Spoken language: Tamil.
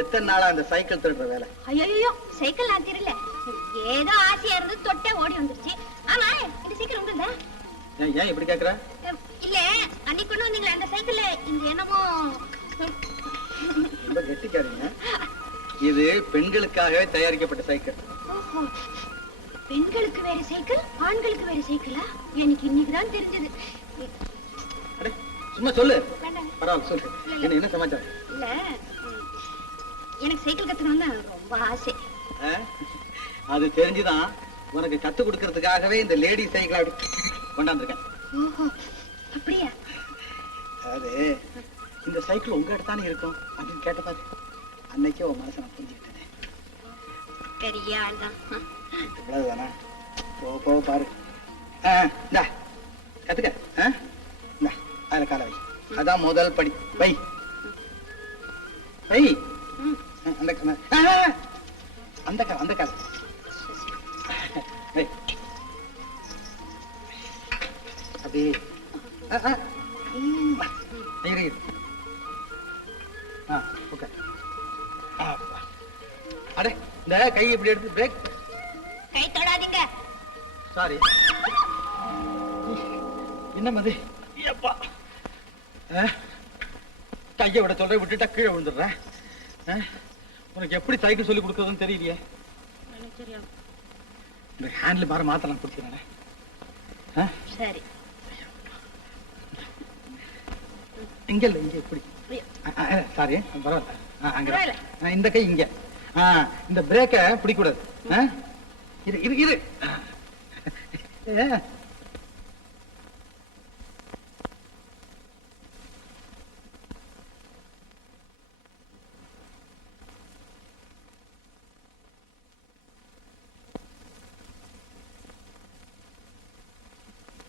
எத்தனை நாளா அந்த சைக்கிள் திருடுற வேலை? ஐயோ, சைக்கிள் நான் திருடல. ஏதோ ஆசையா இருந்து தொட்டே ஓடி வந்துருச்சு. ஆமா, இந்த சைக்கிள் உண்டுதா? ஏன் இப்படி கேக்குற? இல்ல, அன்னைக்கு கொண்டு வந்தீங்களே அந்த சைக்கிள்ல இங்க என்னமோ ரொம்ப கெட்டிக்காரீங்க. இது பெண்களுக்காகவே தயாரிக்கப்பட்ட சைக்கிள். ஓஹோ, பெண்களுக்கு வேற சைக்கிள், ஆண்களுக்கு வேற சைக்கிளா? எனக்கு இன்னைக்குதான் தெரிஞ்சது. சும்மா சொல்லு. வேண்டாம், பரவாயில்ல சொல்லு. என்ன சமாச்சாரம்? இல்ல, எனக்கு சைக்கிள் கத்துக்கணும்னு ரொம்ப ஆசை. அது தெரிஞ்சுதான் உனக்கு கத்து கொடுக்கறதுக்காகவே இந்த லேடி சைக்கிள் அப்படி கொண்டாந்துருக்கேன். ஓஹோ, அப்படியா? அது இந்த சைக்கிள் உங்க இடத்தானே இருக்கும் அப்படின்னு கேட்ட பாரு. அன்னைக்கே உன் மனசை நான் புரிஞ்சுக்கிட்டேன். பெரிய ஆள் தான். இவ்வளவுதானா? போ பாரு. இந்தா கத்துக்க. இந்தா அதுல கால வை. அதான் முதல் படி. வை வை. அந்த அந்த கால அந்த கால அப்படி. அடே, இந்த கை இப்படி எடுத்து பிரேக். கை தொடாதீங்க. சாரி. என்ன மதி? அப்பா, கையை விட சொல்ற, விட்டுட்டா கீழே விழுந்துடுறேன். உனக்கு எப்படி சைக்கிள் சொல்லி கொடுக்கறதுன்னு தெரியலையே. இந்த ஹேண்டில் பார மாத்தலாம் பிடிக்கிறேன். சரி, இங்க இல்ல, இங்க இப்படி. சாரி, பரவாயில்ல. இந்த கை இங்க. இந்த பிரேக்க பிடிக்கூடாது. இரு இரு இரு.